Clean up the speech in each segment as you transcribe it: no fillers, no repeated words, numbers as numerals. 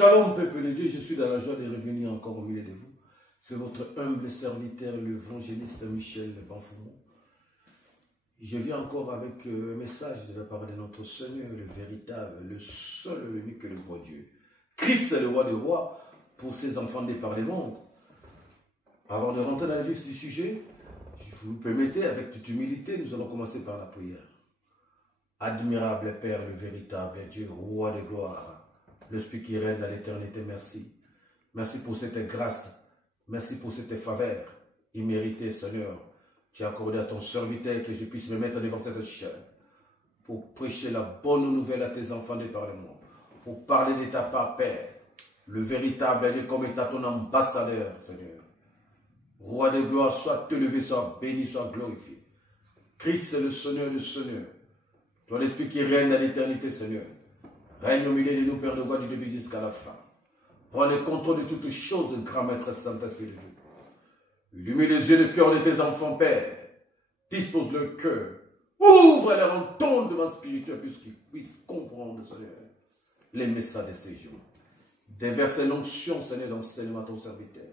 Shalom, peuple de Dieu, je suis dans la joie de revenir encore au milieu de vous. C'est votre humble serviteur, l'évangéliste Michel Banfoumou. Je viens encore avec un message de la part de notre Seigneur, le véritable, le seul, l'unique que le voit Dieu. Christ est le roi des rois pour ses enfants des par le monde. Avant de rentrer dans le vif du sujet, si vous me permettez, avec toute humilité, nous allons commencer par la prière. Admirable Père, le véritable Dieu, roi de gloire, l'Esprit qui règne à l'éternité, merci. Merci pour cette grâce, merci pour cette faveur imméritée, Seigneur. Tu as accordé à ton serviteur que je puisse me mettre devant cette chaîne pour prêcher la bonne nouvelle à tes enfants de par le monde, pour parler de ta part, Père, le véritable Dieu comme état ton ambassadeur, Seigneur. Roi de gloire, sois élevé, sois béni, sois glorifié. Christ est le Seigneur, toi l'Esprit qui règne à l'éternité, Seigneur. Règne au milieu de nous, Père de gloire, du début jusqu'à la fin. Prends le contrôle de toutes choses, grand Maître Saint-Esprit de Dieu. Illumine les yeux de cœur de tes enfants, Père. Dispose le cœur. Ouvre leur entendement spirituel puisqu'ils puissent comprendre, Seigneur, les messages de ces jours. Déverse l'onction, Seigneur, d'enseignement à ton serviteur.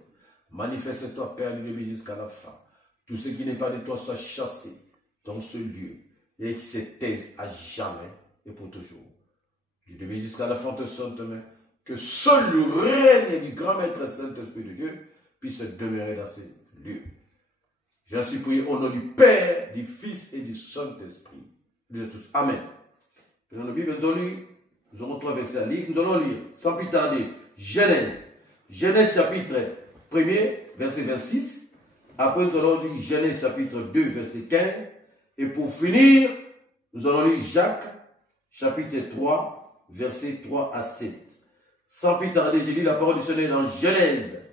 Manifeste-toi, Père, du début jusqu'à la fin. Tout ce qui n'est pas de toi soit chassé dans ce lieu et qui se taise à jamais et pour toujours. Du début jusqu'à la fin de Sainte Main, que seul le règne du grand Maître Saint-Esprit de Dieu puisse demeurer dans ces lieux. Je suis prié au nom du Père, du Fils et du Saint-Esprit. De tous. Amen. Dans la Bible, nous aurons trois versets à lire. Nous allons lire, sans plus tarder, Genèse. Genèse chapitre 1er, verset 26. Après, nous allons lire Genèse chapitre 2, verset 15. Et pour finir, nous allons lire Jacques, chapitre 3, verset 3 à 7. Sans plus tarder, j'ai lu la parole du Seigneur dans Genèse,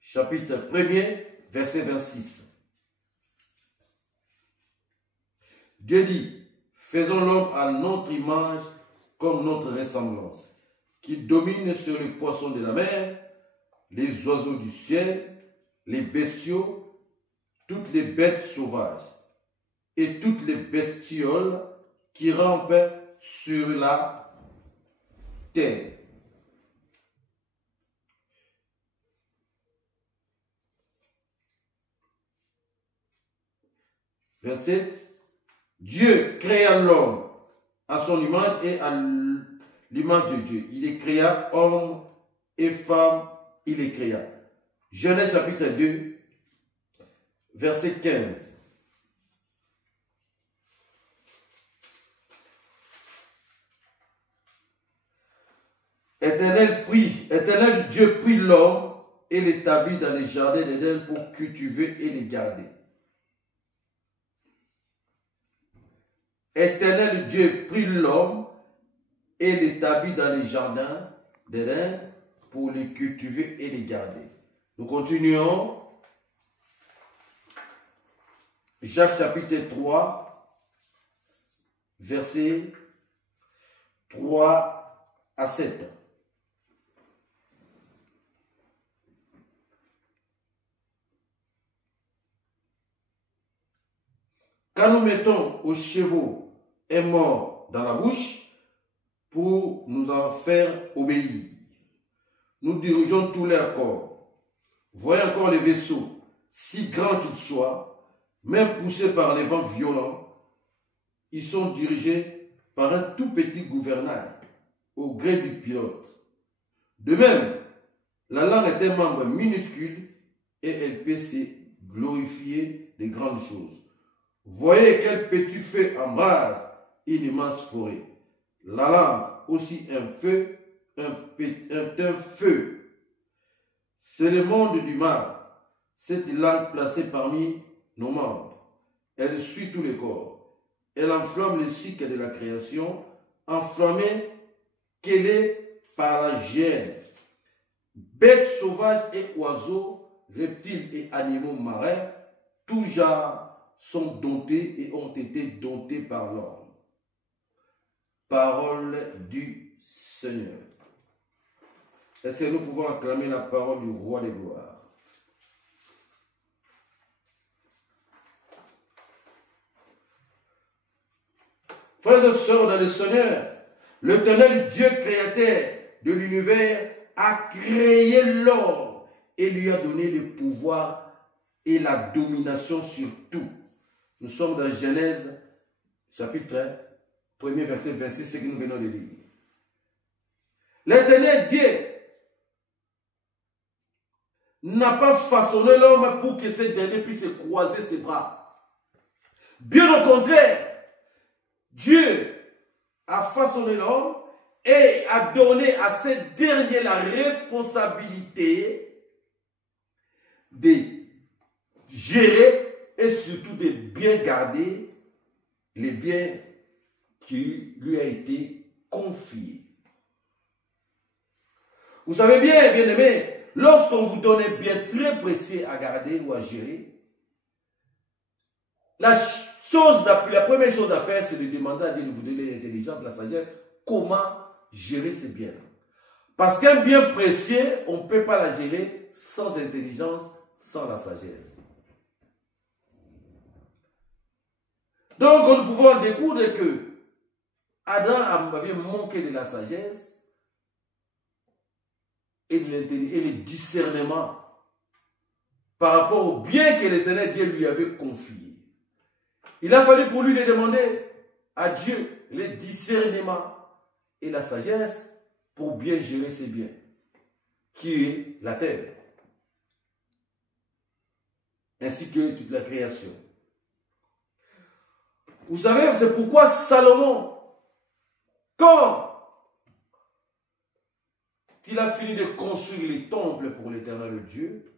chapitre 1er, verset 26. Dieu dit, faisons l'homme à notre image, comme notre ressemblance, qui domine sur les poissons de la mer, les oiseaux du ciel, les bestiaux, toutes les bêtes sauvages et toutes les bestioles qui rampent sur la terre. Verset 7. Dieu créa l'homme à son image et à l'image de Dieu. Il les créa, homme et femme, il les créa. Genèse chapitre 2, verset 15. Éternel Dieu prit l'homme et l'établit dans les jardins d'Éden pour cultiver et les garder. Éternel Dieu prit l'homme et l'établit dans les jardins d'Éden pour les cultiver et les garder. Nous continuons. Jacques chapitre 3, versets 3 à 7. Quand nous mettons aux chevaux un mort dans la bouche pour nous en faire obéir, nous dirigeons tous leurs corps. Voyez encore les vaisseaux, si grands qu'ils soient, même poussés par les vents violents, ils sont dirigés par un tout petit gouvernail au gré du pilote. De même, la langue est un membre minuscule et elle peut se glorifier de grandes choses. Voyez quel petit feu embrase une immense forêt. La langue aussi un feu, un feu. C'est le monde du mal. Cette langue placée parmi nos membres. Elle suit tous les corps. Elle enflamme le cycle de la création, enflammée qu'elle est par la gêne. Bêtes sauvages et oiseaux, reptiles et animaux marins, tout genre sont domptés et ont été domptés par l'homme. Parole du Seigneur. Est-ce que nous pouvons acclamer la parole du roi des gloires? Frères et sœurs dans le Seigneur, l'Éternel Dieu créateur de l'univers a créé l'homme et lui a donné le pouvoir et la domination sur tout. Nous sommes dans Genèse chapitre 1, premier verset 26, ce que nous venons de lire. L'Éternel Dieu n'a pas façonné l'homme pour que ce dernier puisse croiser ses bras. Bien au contraire, Dieu a façonné l'homme et a donné à ce dernier la responsabilité de gérer et surtout de bien garder les biens qui lui a été confiés. Vous savez bien, bien-aimés, lorsqu'on vous donne un bien très précieux à garder ou à gérer, la première chose à faire, c'est de demander à Dieu de vous donner l'intelligence, la sagesse, comment gérer ces biens. Parce qu'un bien précieux, on ne peut pas la gérer sans intelligence, sans la sagesse. Donc, nous pouvons découvrir que Adam avait manqué de la sagesse et le discernement par rapport au bien que l'Éternel Dieu lui avait confié. Il a fallu pour lui de demander à Dieu le discernement et la sagesse pour bien gérer ses biens, qui est la terre, ainsi que toute la création. Vous savez, c'est pourquoi Salomon, quand il a fini de construire les temples pour l'Éternel Dieu,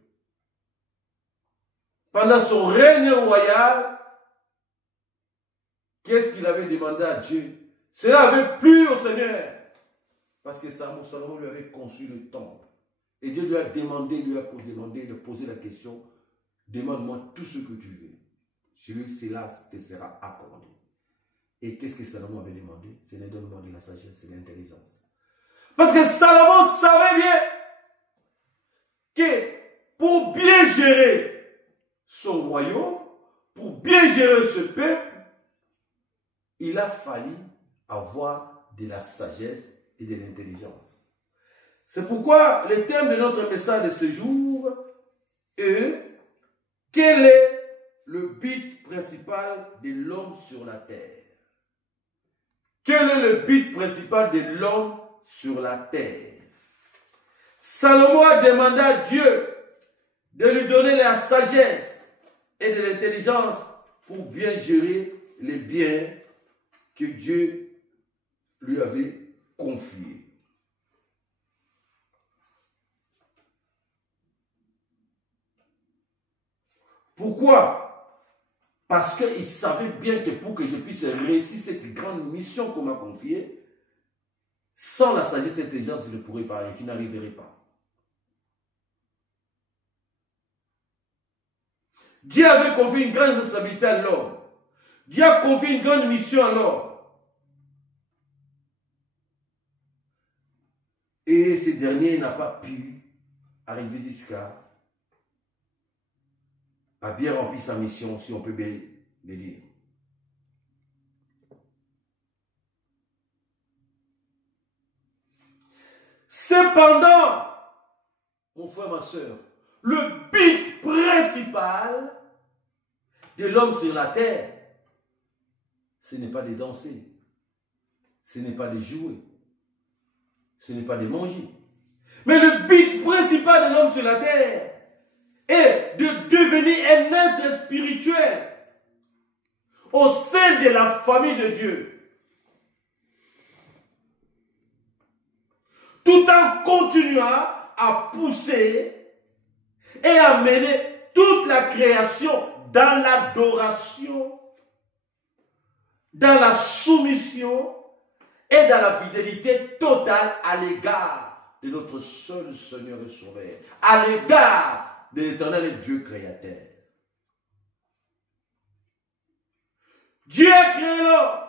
pendant son règne royal, qu'est-ce qu'il avait demandé à Dieu? Cela avait plu au Seigneur. Parce que Salomon lui avait construit le temple. Et Dieu lui a demandé de poser la question, demande-moi tout ce que tu veux. Cela te sera accordé. Et qu'est-ce que Salomon avait demandé? C'est le donnement de la sagesse, c'est l'intelligence. Parce que Salomon savait bien que pour bien gérer son royaume, pour bien gérer ce peuple, il a fallu avoir de la sagesse et de l'intelligence. C'est pourquoi le thème de notre message de ce jour est « Quel est le but principal de l'homme sur la terre ?» Quel est le but principal de l'homme sur la terre? Salomon a demandé à Dieu de lui donner la sagesse et de l'intelligence pour bien gérer les biens que Dieu lui avait confiés. Pourquoi? Parce qu'il savait bien que pour que je puisse réussir cette grande mission qu'on m'a confiée, sans la sagesse et l'intelligence, je ne pourrais pas et je n'arriverai pas. Dieu avait confié une grande responsabilité à l'homme. Dieu a confié une grande mission à l'homme. Et ce dernier n'a pas pu arriver jusqu'à bien remplir sa mission, si on peut bien le dire. Cependant, mon frère, ma soeur, le but principal de l'homme sur la terre, ce n'est pas de danser, ce n'est pas de jouer, ce n'est pas de manger. Mais le but principal de l'homme sur la terre est de devenir un être spirituel au sein de la famille de Dieu. Tout en continuant à pousser et à mener toute la création dans l'adoration, dans la soumission et dans la fidélité totale à l'égard de notre seul Seigneur et Sauveur, à l'égard de l'Éternel Dieu créateur. Dieu a créé l'homme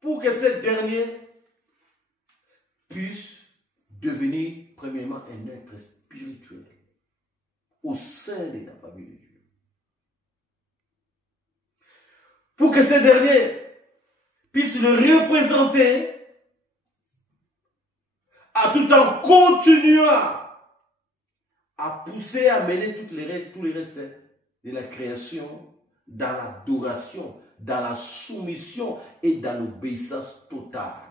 pour que ce dernier puisse devenir premièrement un être spirituel au sein de la famille de Dieu. Pour que ce dernier puisse le représenter tout en continuant à pousser, à mener tous les restes de la création dans l'adoration, dans la soumission et dans l'obéissance totale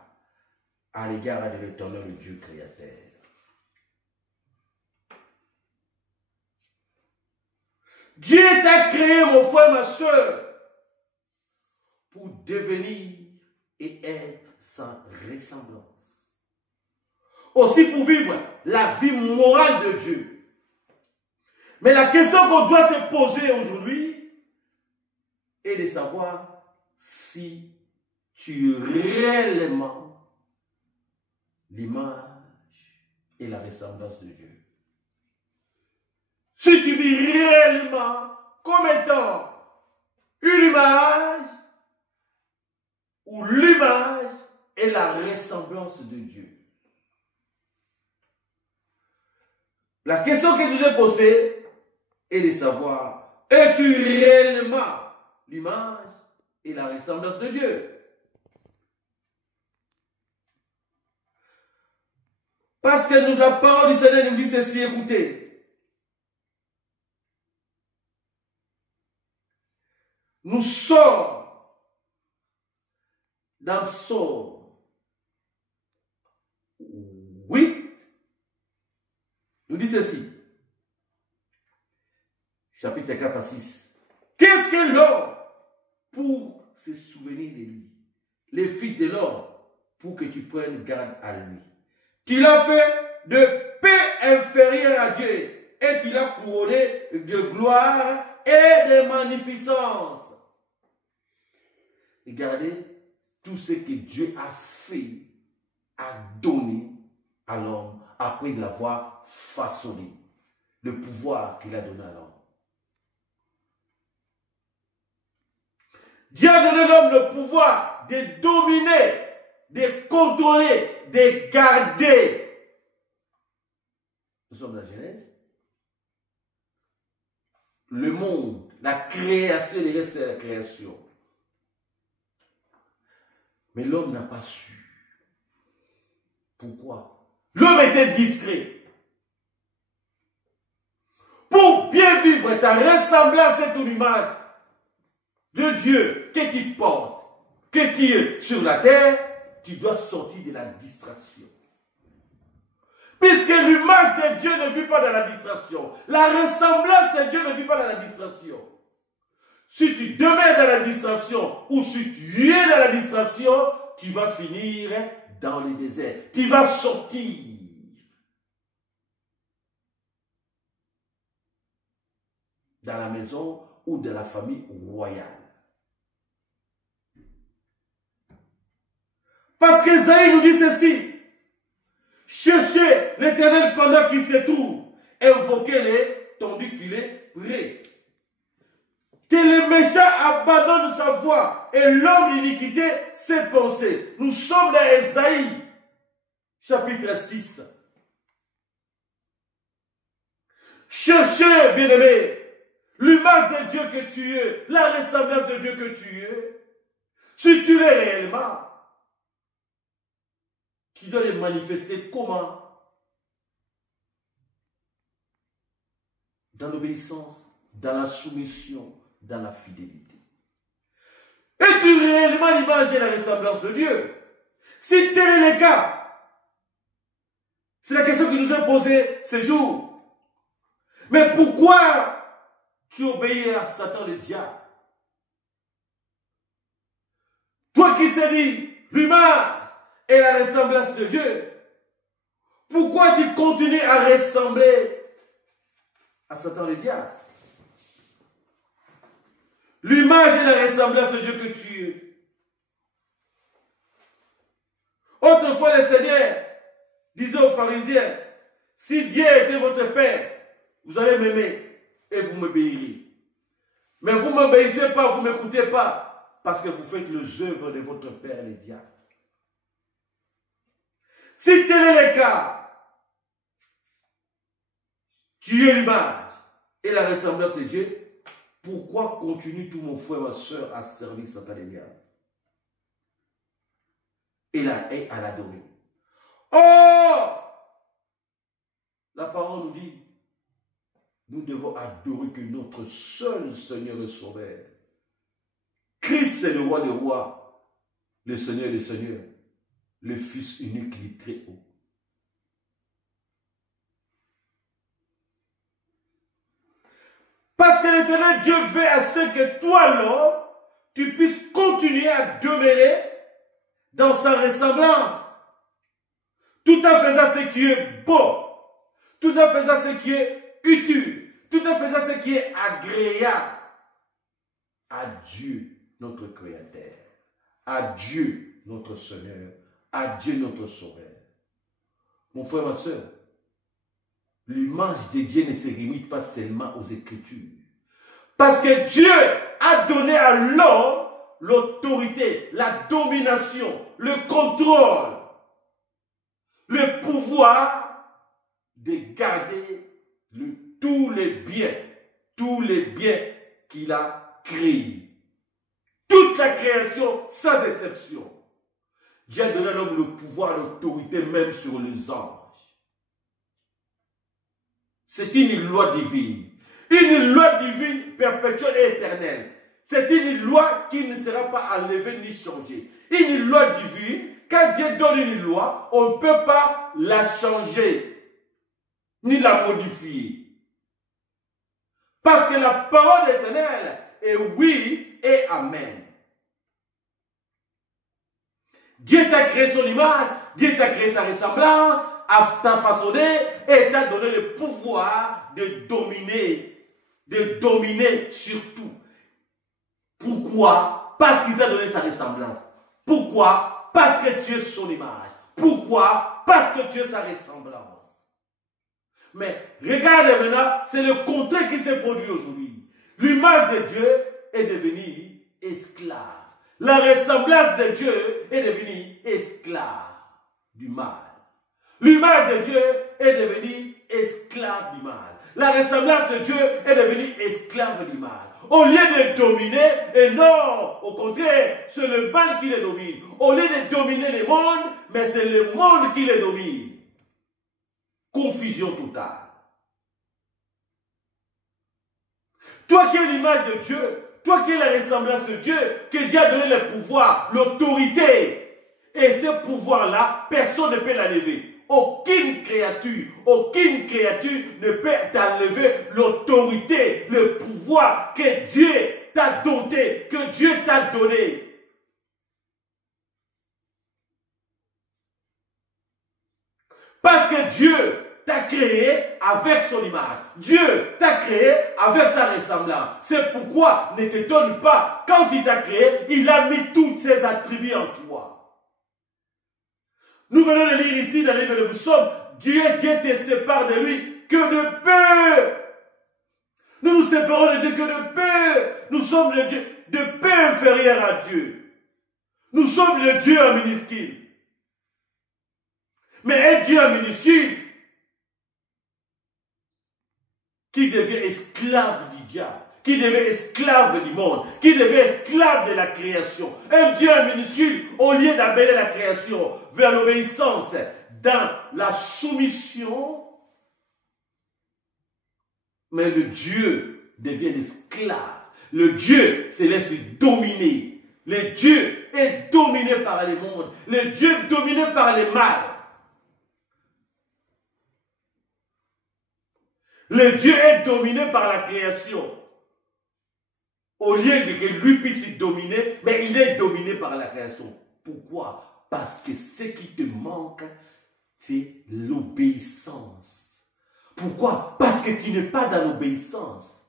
à l'égard de l'Éternel Dieu créateur. Dieu t'a créé, mon frère, ma soeur, pour devenir et être sans ressemblance. Aussi pour vivre la vie morale de Dieu. Mais la question qu'on doit se poser aujourd'hui est de savoir si tu es réellement l'image et la ressemblance de Dieu. Si tu vis réellement comme étant une image ou l'image et la ressemblance de Dieu. La question que je vous ai posée est de savoir, es-tu réellement l'image et la ressemblance de Dieu? Parce que nous, la parole du Seigneur nous dit ceci, écoutez. Nous sommes dans Psaume 8, nous dit ceci, chapitre 4 à 6. Qu'est-ce que l'homme pour se souvenir de lui? Les fils de l'homme pour que tu prennes garde à lui. Tu l'as fait de paix inférieure à Dieu et tu l'as couronné de gloire et de magnificence. Regardez tout ce que Dieu a fait, a donné à l'homme après l'avoir façonné. Le pouvoir qu'il a donné à l'homme. Dieu a donné à l'homme le pouvoir de dominer, de contrôler, de garder. Nous sommes dans la Genèse. Le monde, la création, les restes de la création. Mais l'homme n'a pas su. Pourquoi? L'homme était distrait. Pour bien vivre ta ressemblance et ton image de Dieu que tu portes, que tu es sur la terre, tu dois sortir de la distraction. Puisque l'image de Dieu ne vit pas dans la distraction. La ressemblance de Dieu ne vit pas dans la distraction. Si tu demeures dans la distraction ou si tu es dans la distraction, tu vas finir dans le désert. Tu vas sortir dans la maison ou de la famille royale. Parce qu'Ésaïe nous dit ceci. Cherchez l'Éternel pendant qu'il se trouve. Invoquez-le tandis qu'il est prêt. Que le méchant abandonne sa voie et l'homme d'iniquité ses pensées. Nous sommes dans Ésaïe, chapitre 6. Cherchez, bien-aimé, l'image de Dieu que tu es, la ressemblance de Dieu que tu es. Si tu l'es réellement, tu dois les manifester comment? Dans l'obéissance, dans la soumission, dans la fidélité. Es-tu réellement l'image et la ressemblance de Dieu? Si tel est le cas, c'est la question qui nous est posée ces jours. Mais pourquoi tu obéis à Satan le diable? Toi qui sais dit l'image et la ressemblance de Dieu, pourquoi tu continues à ressembler à Satan le diable? L'image et la ressemblance de Dieu que tu es. Autrefois, le Seigneur disait aux pharisiens, si Dieu était votre Père, vous allez m'aimer et vous m'obéirez. Mais vous ne m'obéissez pas, vous ne m'écoutez pas, parce que vous faites les œuvres de votre Père, le diable. Si tel est le cas, tu es l'image et la ressemblance de Dieu, pourquoi continue tout mon frère, ma soeur, à servir Satan le diable et à l'adorer? Oh, Nous devons adorer que notre seul Seigneur et Sauveur. Christ est le roi des rois, le Seigneur des seigneurs, le Fils unique du Très-Haut. Parce que l'Éternel Dieu veut à ce que toi, l'homme, tu puisses continuer à demeurer dans sa ressemblance, tout en faisant ce qui est beau, tout en faisant ce qui est utile, tout en faisant ce qui est agréable à Dieu, notre Créateur, à Dieu, notre Seigneur, à Dieu, notre Sauveur. Mon frère, ma soeur, l'image de Dieu ne se limite pas seulement aux Écritures. Parce que Dieu a donné à l'homme l'autorité, la domination, le contrôle, le pouvoir de garder tous les biens qu'il a créés. Toute la création, sans exception. Dieu a donné à l'homme le pouvoir, l'autorité même sur les anges. C'est une loi divine. Une loi divine perpétuelle et éternelle. C'est une loi qui ne sera pas enlevée ni changée. Une loi divine, quand Dieu donne une loi, on ne peut pas la changer, ni la modifier. Parce que la parole éternelle est oui et amen. Dieu t'a créé son image, Dieu t'a créé sa ressemblance, t'a façonné et t'a donné le pouvoir de dominer sur tout. Pourquoi? Parce qu'il t'a donné sa ressemblance. Pourquoi? Parce que tu es son image. Pourquoi? Parce que tu es sa ressemblance. Mais regarde maintenant, c'est le contraire qui s'est produit aujourd'hui. L'image de Dieu est devenue esclave. La ressemblance de Dieu est devenue esclave du mal. L'image de Dieu est devenue esclave du mal. La ressemblance de Dieu est devenue esclave du mal. Au lieu de dominer, et non, au contraire, c'est le mal qui les domine. Au lieu de dominer le monde, mais c'est le monde qui les domine. Confusion totale. Toi qui es l'image de Dieu, toi qui es la ressemblance de Dieu, que Dieu a donné le pouvoir, l'autorité, et ce pouvoir-là, personne ne peut l'enlever. Aucune créature ne peut t'enlever l'autorité, le pouvoir que Dieu t'a doté, que Dieu t'a donné. Parce que Dieu t'a créé avec son image. Dieu t'a créé avec sa ressemblance. C'est pourquoi ne t'étonne pas, quand il t'a créé, il a mis tous ses attributs en toi. Nous venons de lire ici dans le livre de Psaume, Dieu te sépare de lui que de peu. Nous nous séparons de Dieu que de peu. Nous sommes le Dieu de peu inférieur à Dieu. Nous sommes le Dieu en minuscule. Mais un Dieu en minuscule qui devient esclave du diable, qui devient esclave du monde, qui devient esclave de la création. Un Dieu en minuscule, au lieu d'amener la création vers l'obéissance, dans la soumission, mais le Dieu devient esclave. Le Dieu se laisse dominer. Le Dieu est dominé par le monde. Le Dieu est dominé par le mal. Le Dieu est dominé par la création. Au lieu de que lui puisse dominer, mais il est dominé par la création. Pourquoi? Parce que ce qui te manque, c'est l'obéissance. Pourquoi? Parce que tu n'es pas dans l'obéissance.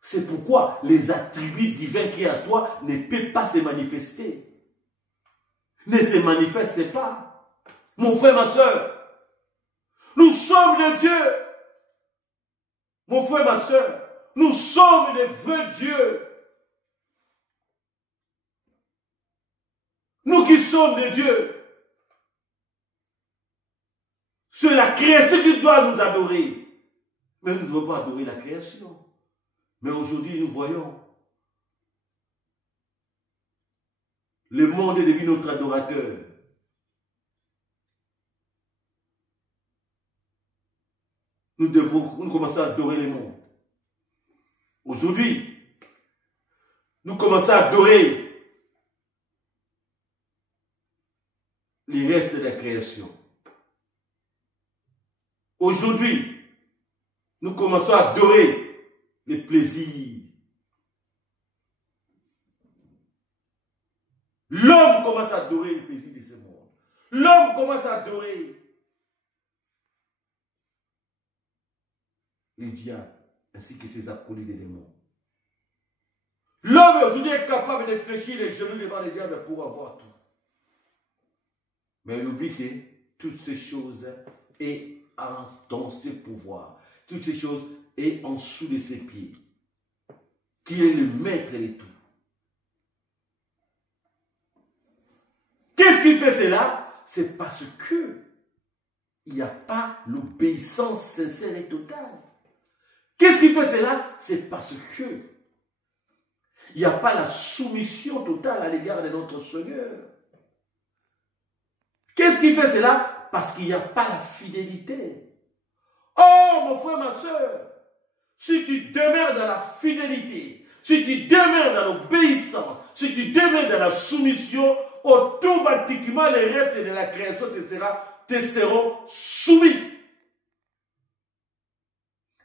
C'est pourquoi les attributs divins qui sont à toi ne peuvent pas se manifester. Ne se manifestent pas. Mon frère, ma soeur, nous sommes de Dieu. Mon frère, ma soeur, nous sommes des vrais dieux. Nous qui sommes des dieux. C'est la création qui doit nous adorer. Mais nous ne devons pas adorer la création. Mais aujourd'hui, nous voyons. Le monde est devenu notre adorateur. nous commençons à adorer les mondes. Aujourd'hui, nous commençons à adorer les restes de la création. Aujourd'hui, nous commençons à adorer les plaisirs. L'homme commence à adorer les plaisirs de ce monde. L'homme commence à adorer les diables ainsi que ses acolytes des démons. L'homme aujourd'hui est capable de fléchir les genoux devant les diables pour avoir tout. Mais il oublie que toutes ces choses est dans ses pouvoirs. Toutes ces choses est en dessous de ses pieds. Qui est le maître de tout. Qu'est-ce qui fait cela? C'est parce que il n'y a pas l'obéissance sincère et totale. Qu'est-ce qui fait cela? C'est parce que il n'y a pas la soumission totale à l'égard de notre Seigneur. Qu'est-ce qui fait cela? Parce qu'il n'y a pas la fidélité. Oh, mon frère, ma soeur, si tu demeures dans la fidélité, si tu demeures dans l'obéissance, si tu demeures dans la soumission, automatiquement les restes de la création te seront soumis.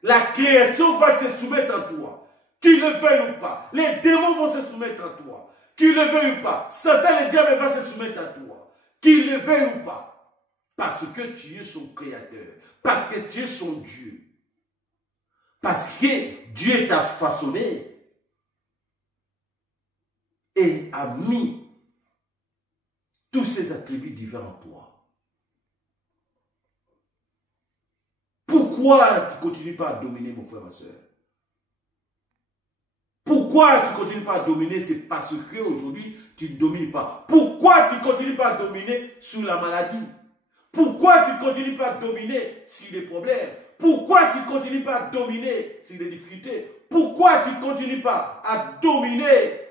La création va te soumettre à toi. Qu'il le veuille ou pas. Les démons vont se soumettre à toi. Qu'il le veuille ou pas. Satan, le diable va se soumettre à toi. Qu'il le veuille ou pas. Parce que tu es son créateur. Parce que tu es son Dieu. Parce que Dieu t'a façonné et a mis tous ses attributs divins en toi. Pourquoi tu ne continues pas à dominer, mon frère, ma soeur? Pourquoi tu ne continues pas à dominer? C'est parce qu'aujourd'hui, tu ne domines pas. Pourquoi tu ne continues pas à dominer sur la maladie? Pourquoi tu ne continues pas à dominer sur les problèmes? Pourquoi tu ne continues pas à dominer sur les difficultés? Pourquoi tu ne continues pas à dominer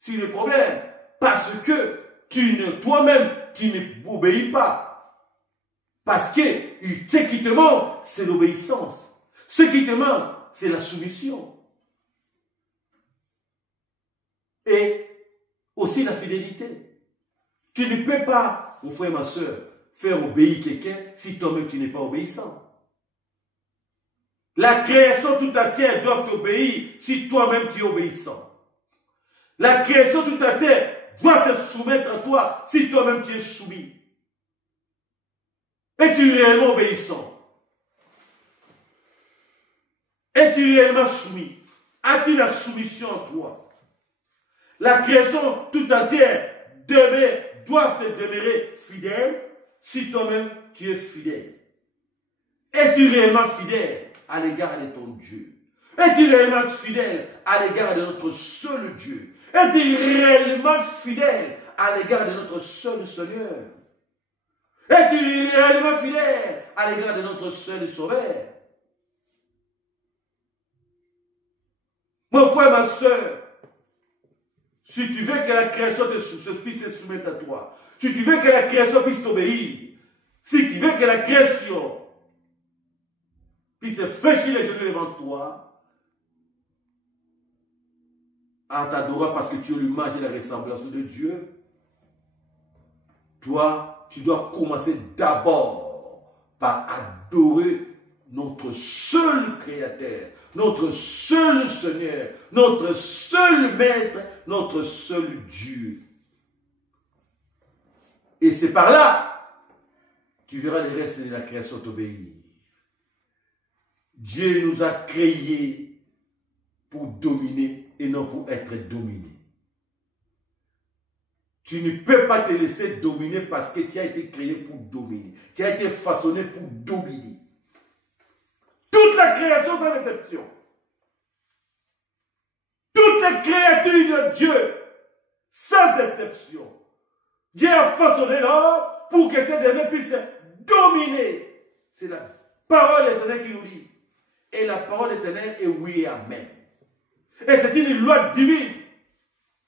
sur les problèmes? Parce que toi-même, tu n'obéis pas. Parce que ce qui te manque, c'est l'obéissance. Ce qui te manque, c'est la soumission. Et aussi la fidélité. Tu ne peux pas, mon frère et ma soeur, faire obéir quelqu'un si toi-même tu n'es pas obéissant. La création tout entière doit t'obéir si toi-même tu es obéissant. La création tout entière doit se soumettre à toi si toi-même tu es soumis. Es-tu réellement obéissant? Es-tu réellement soumis? As-tu la soumission en toi? La création tout entière doit te demeurer fidèle si toi-même tu es fidèle. Es-tu réellement fidèle à l'égard de ton Dieu? Es-tu réellement fidèle à l'égard de notre seul Dieu? Es-tu réellement fidèle à l'égard de notre seul Seigneur? Es-tu réellement fidèle à l'égard de notre seul Sauveur? Mon frère, ma soeur, si tu veux que la création puisse se soumettre à toi, si tu veux que la création puisse t'obéir, si tu veux que la création puisse fléchir les genoux devant toi, en t'adorant parce que tu es l'image et la ressemblance de Dieu, toi, tu dois commencer d'abord par adorer notre seul Créateur, notre seul Seigneur, notre seul Maître, notre seul Dieu. Et c'est par là que tu verras les restes de la création t'obéir. Dieu nous a créés pour dominer et non pour être dominés. Tu ne peux pas te laisser dominer parce que tu as été créé pour dominer. Tu as été façonné pour dominer. Toute la création sans exception. Toutes les créatures de Dieu, sans exception. Dieu a façonné l'homme pour que ces derniers puissent dominer. C'est la parole de Seigneur qui nous dit. Et la parole éternelle est oui et amen. Et c'est une loi divine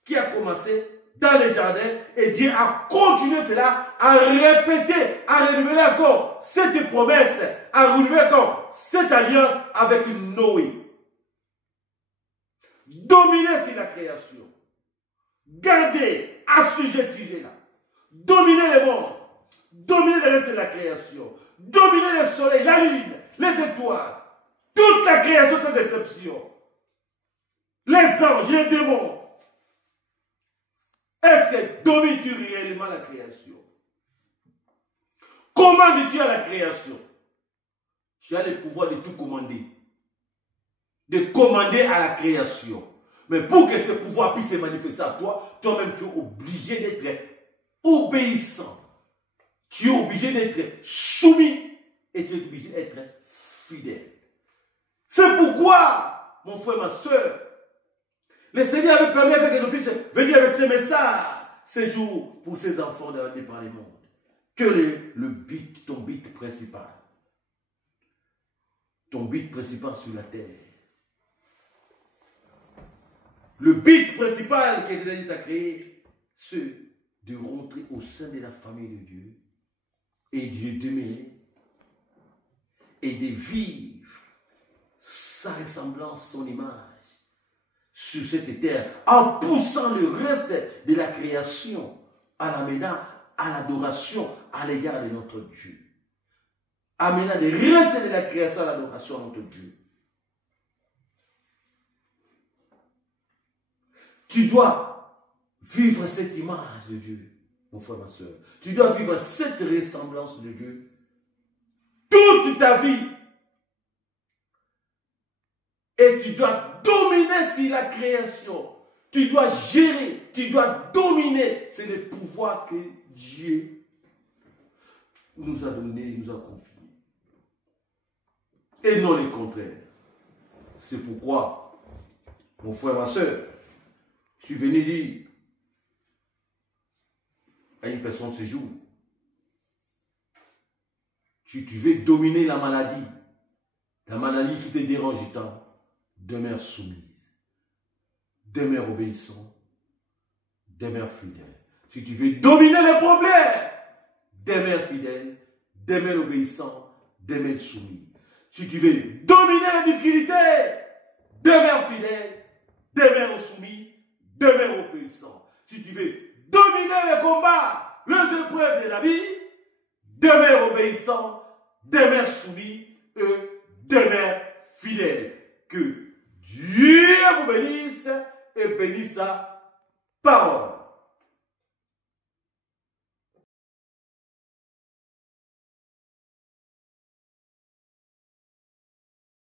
qui a commencé dans les jardins, et Dieu a continué cela, à répéter, à renouveler encore cette promesse, à renouveler encore cette alliance avec Noé. Dominer sur la création. Garder, assujettir-la. Dominer les morts. Dominer le reste de la création. Dominer le soleil, la lune, les étoiles. Toute la création sans exception. Les anges, les démons. Est-ce que domines-tu réellement la création? Commandes-tu à la création? Tu as le pouvoir de tout commander. De commander à la création. Mais pour que ce pouvoir puisse se manifester à toi, toi-même tu es obligé d'être obéissant. Tu es obligé d'être soumis et tu es obligé d'être fidèle. C'est pourquoi, mon frère, ma soeur, le Seigneur avait permis que nous puissions venir avec ces messages, ces jours pour ces enfants de par les mondes. Que le but, ton but principal sur la terre. Le but principal que Dieu a créé, c'est de rentrer au sein de la famille de Dieu et de demeurer et de vivre sa ressemblance, son image sur cette terre en poussant le reste de la création à l'amenant à l'adoration à l'égard de notre Dieu. Amenant le reste de la création à l'adoration à notre Dieu. Tu dois vivre cette image de Dieu, mon frère, ma soeur. Tu dois vivre cette ressemblance de Dieu toute ta vie. Et tu dois dominer sur la création. Tu dois gérer, tu dois dominer. C'est le pouvoir que Dieu nous a donné, nous a confié. Et non le contraire. C'est pourquoi, mon frère, ma soeur, je suis venu dire à une personne ce jour, si tu veux dominer la maladie qui te dérange tant, demeure soumise, demeure obéissant, demeure fidèle. Si tu veux dominer les problèmes, demeure fidèle, demeure obéissant, demeure soumis. Si tu veux dominer les difficultés, demeure fidèle, demeure soumis, demeure obéissant. Si tu veux dominer les combats, les épreuves de la vie, demeure obéissant, demeure soumis et demeure fidèle. Que Dieu vous bénisse et bénisse sa parole.